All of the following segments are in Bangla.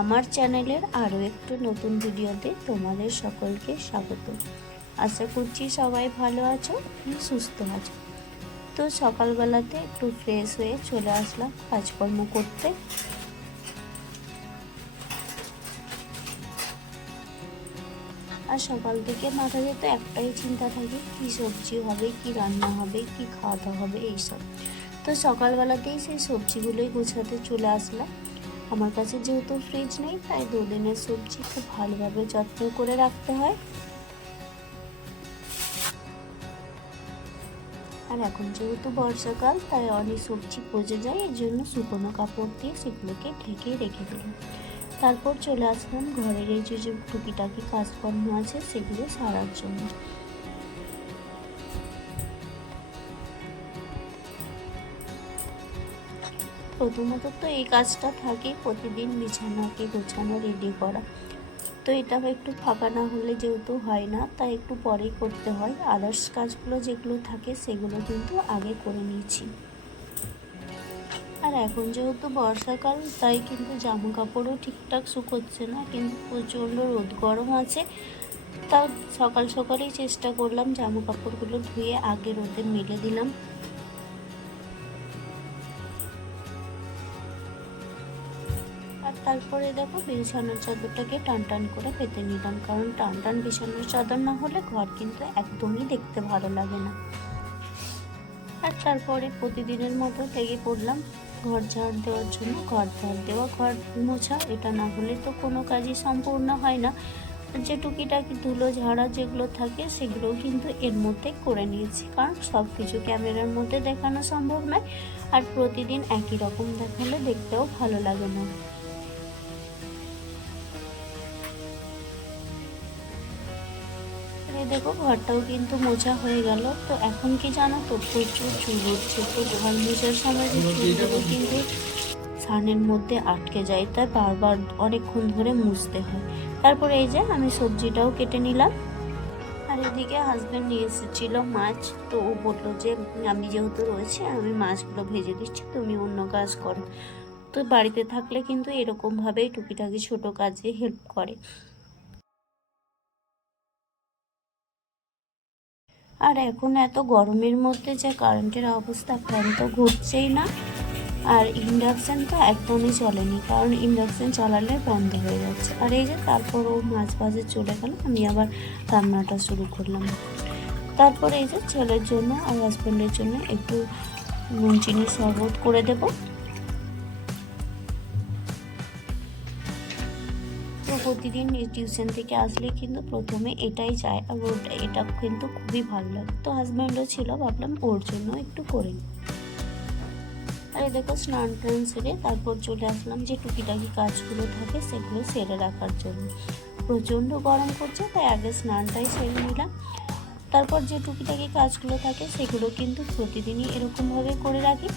আমার চ্যানেলের আরও একটু নতুন ভিডিওতে তোমাদের সকলকে স্বাগত। আশা করছি সবাই ভালো আছো, সুস্থ আছো। তো সকালবেলাতে একটু ফ্রেশ হয়ে চলে আসলাম কাজকর্ম করতে। আর সকাল থেকে মাথায় তো একটাই চিন্তা থাকে, কি সবজি হবে, কি রান্না হবে, কি খাওয়া দাওয়া হবে, এইসব। তো সকালবেলাতেই সেই সবজিগুলোই গোছাতে চলে আসলাম। আমার কাছে যেহেতু ফ্রিজ নেই, তাই দুদিনের সবজি খুব ভালোভাবে যত্ন করে রাখতে হয়। আর এখন যেহেতু বর্ষাকাল, তাই অনেক সবজি পচে যায়, এর জন্য শুকনো কাপড় দিয়ে সেগুলোকে ঢেকে রেখে দিলাম। তারপর চলে আসলাম ঘরের এই যে টুকিটাকি কাজকর্ম আছে সেগুলো সারার জন্য। প্রথমত তো এই কাজটা থাকে প্রতিদিন বিছানাকে গোছানো, রেডি করা। তো এটা একটু ফাঁকা না হলে যেহেতু হয় না, তাই একটু পরেই করতে হয়। আদার্স কাজগুলো যেগুলো থাকে সেগুলো কিন্তু আগে করে নিয়েছি। আর এখন যেহেতু বর্ষাকাল, তাই কিন্তু জামা কাপড়ও ঠিকঠাক শুকোচ্ছে না, কিন্তু প্রচণ্ড রোদ গরম আছে। তা সকাল সকালেই চেষ্টা করলাম জামা কাপড়গুলো ধুয়ে আগে রোদে মেলে দিলাম। আর তারপরে দেখো বিছানার চাদরটাকে টান করে পেতে নিলাম, কারণ টান বিছানার চাদর না হলে ঘর কিন্তু একদমই দেখতে ভালো লাগে না। আর তারপরে প্রতিদিনের মতো লেগে পড়লাম ঘর ঝাড় দেওয়ার জন্য। ঘর ঝাড় দেওয়া, ঘর মোছা, এটা না হলে তো কোনো কাজই সম্পূর্ণ হয় না। যে টুকিটাকি ধুলো ঝাড়া যেগুলো থাকে সেগুলোও কিন্তু এর মধ্যে করে নিয়েছি, কারণ সব কিছু ক্যামেরার মধ্যে দেখানো সম্ভব নয়। আর প্রতিদিন একই রকম দেখালে দেখতেও ভালো লাগে না। দেখো ঘরটাও কিন্তু মোছা হয়ে গেল। তো এখন কি জানো তো, প্রচুর চুল উঠছে। তো ঘর মোছার সময় যে চুলগুলো কিন্তু সানের মধ্যে আটকে যায়, তাই বারবার অনেকক্ষণ ধরে মুছতে হয়। তারপরে এই যে আমি সবজিটাও কেটে নিলাম। আর এদিকে হাজব্যান্ড নিয়ে এসেছিল মাছ। তো ও বললো যে আমি যেহেতু রয়েছি, আমি মাছগুলো ভেজে দিচ্ছি, তুমি অন্য কাজ করো। তো বাড়িতে থাকলে কিন্তু এরকমভাবেই টুকিটাকি ছোট কাজে হেল্প করে। আর এখন এত গরমের মধ্যে যে কারেন্টের অবস্থা, ফ্যান তো ঘুরছেই না। আর ইন্ডাকশান তো একদমই চলেনি, কারণ ইন্ডাকশান চালালে বন্ধ হয়ে যাচ্ছে। আর এই যে তারপর ও মাছ ভাজে চলে গেল, আমি আবার রান্নাটা শুরু করলাম। তারপরে এই যে ছেলের জন্য আর হাজব্যান্ডের জন্য একটু নুন চিনির শরবত করে দেবো। তো প্রতিদিন টিউশন থেকে আসলে কিন্তু প্রথমে এটাই চায়, আর এটা কিন্তু খুবই ভালো লাগে। তো হাজব্যান্ডও ছিল, ভাবলাম ওর জন্য একটু করে নিই। আর এই দেখো স্নান টান সেরে তারপর চলে আসলাম যে টুকিটাকি কাজগুলো থাকে সেগুলো সেরে রাখার জন্য। প্রচণ্ড গরম করছে, তাই আগে স্নানটাই সেরে নিলাম। তারপর যে টুকিটাকি কাজগুলো থাকে সেগুলো কিন্তু প্রতিদিনই এরকমভাবে করে রাখি,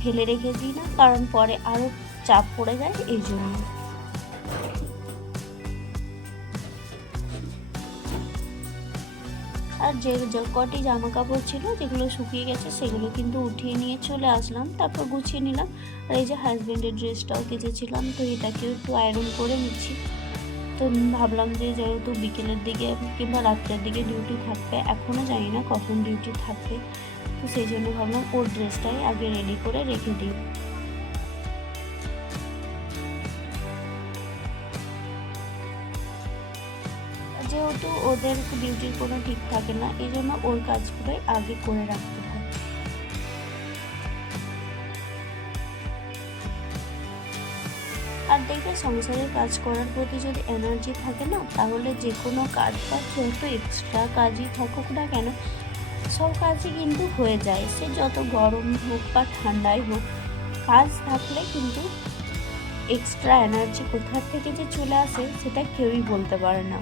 ফেলে রেখে দিই না, কারণ পরে আরও চাপ পড়ে যায়, এই জন্য। আর যে কটি জামা কাপড় ছিল যেগুলো শুকিয়ে গেছে সেগুলো কিন্তু উঠিয়ে নিয়ে চলে আসলাম, তারপর গুছিয়ে নিলাম। আর এই যে হাজব্যান্ডের ড্রেসটাও কেচেছিলাম, তো এটাকেও একটু আয়রন করে নিচ্ছি। তো ভাবলাম যে যেহেতু বিকেলের দিকে কিংবা রাত্রের দিকে ডিউটি থাকবে, এখনও জানি না কখন ডিউটি থাকবে, তো সেই জন্য ভাবলাম ওর ড্রেসটাই আগে রেডি করে রেখে দিই। যেহেতু ওদের ডিউটির কোনো ঠিক থাকে না, এই জন্য ওর কাজগুলোই আগে করে রাখতে হয়। আর দেখবে সংসারের কাজ করার প্রতি যদি এনার্জি থাকে না, তাহলে যে কোনো কাজ বা যত এক্সট্রা কাজই থাকুক না কেন, সব কাজই কিন্তু হয়ে যায়। সে যত গরম হোক বা ঠান্ডাই হোক, কাজ থাকলে কিন্তু এক্সট্রা এনার্জি কোথা থেকে যে চলে আসে সেটা কেউই বলতে পারে না।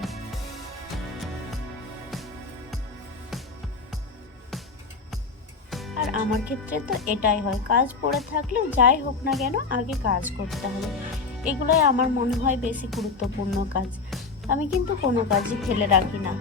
আর আমার ক্ষেত্রে তো এটাই হয়, কাজ পড়ে থাকলে যাই হোক না কেন আগে কাজ করতে হবে। এগুলোই আমার মনে হয় বেশি গুরুত্বপূর্ণ কাজ। আমি কিন্তু কোনো কাজই ফেলে রাখি না।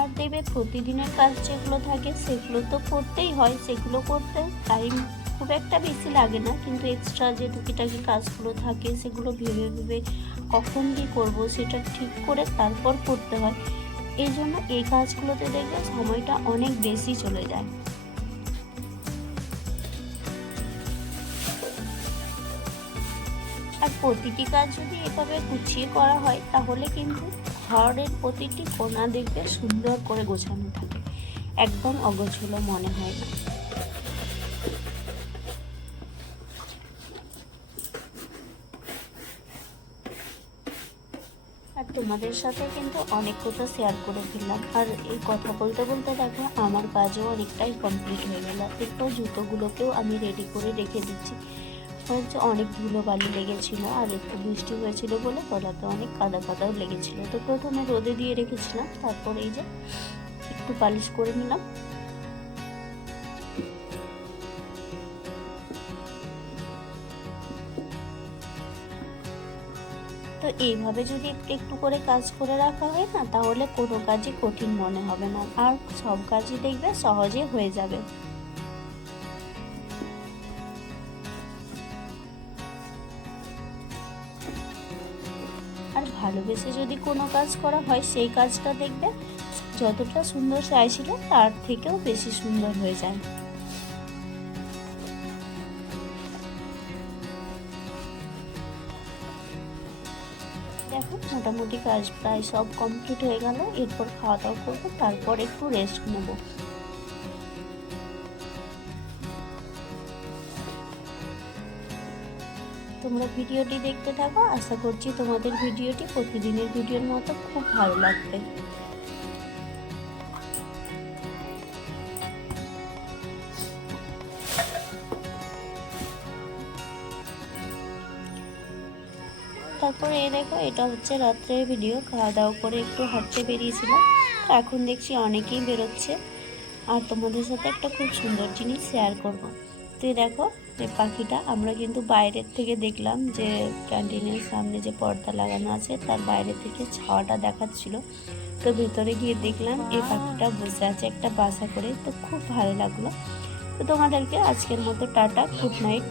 আর দেখবে প্রতিদিনের কাজ যেগুলো থাকে সেগুলো তো করতেই হয়, সেগুলো করতে টাইম খুব একটা বেশি লাগে না, কিন্তু এক্সট্রা যে টুকিটাকি কাজগুলো থাকে সেগুলো ভেবে ভেবে কখন কী করবো সেটা ঠিক করে তারপর করতে হয়। এই জন্য এই কাজগুলোতে দেখবে সময়টা অনেক বেশি চলে যায়। আর প্রতিটি কাজ যদি এভাবে গুছিয়ে করা হয় তাহলে কিন্তু ঘরের প্রতিটি কোণা দেখবে সুন্দর করে গোছানো থাকে, একদম অগোছালো মনে হয় না। আর তোমাদের সাথে কিন্তু অনেক কথা শেয়ার করে ফেললাম, আর এই কথা বলতে বলতে দেখো আমার কাজও অনেকটাই কমপ্লিট হয়ে গেল। একটু জুতোগুলোকেও আমি রেডি করে রেখে দিচ্ছি, হচ্ছে অনেক ধুলো বালি লেগেছিলো আর একটু বৃষ্টি হয়েছিল বলে তলাতে অনেক কাদা কাদাও লেগেছিল। তো প্রথমে রোদে দিয়ে রেখেছিলাম, তারপর এই যে একটু পালিশ করে নিলাম। তো এইভাবে যদি একটু একটু করে কাজ করে রাখা হয় না, তাহলে কোনো কাজই কঠিন মনে হবে না, আর সব কাজই দেখবে সহজে হয়ে যাবে। আর ভালোবেসে যদি কোনো কাজ করা হয় সেই কাজটা দেখবে যতটা সুন্দর চাইছিল তার থেকেও বেশি সুন্দর হয়ে যায়। দেখো মোটামুটি কাজ প্রায় সব কমপ্লিট হয়ে গেল, এরপর খাওয়া দাওয়া করবো, তারপর একটু রেস্ট নেব। তোমরা ভিডিওটি দেখতে থাকো, আশা করছি তোমাদের ভিডিওটি প্রতিদিনের ভিডিওর মতো খুব ভালো লাগবে। তারপরে এই দেখো এটা হচ্ছে রাত্রের ভিডিও, খাওয়া দাওয়া করে একটু হাঁটতে বেরিয়েছিলাম, তো এখন দেখছি অনেকেই বেরোচ্ছে, আর তোমাদের সাথে একটা খুব সুন্দর জিনিস শেয়ার করব। তো দেখো এই পাখিটা আমরা কিন্তু বাইরের থেকে দেখলাম, যে ক্যান্টিনের সামনে যে পর্দা লাগানো আছে তার বাইরে থেকে ছাওয়াটা দেখাচ্ছিল, তো ভেতরে গিয়ে দেখলাম এই পাখিটা বসে আছে একটা বাসা করে, তো খুব ভালো লাগলো। তো তোমাদেরকে আজকের মতো টাটা, গুড নাইট।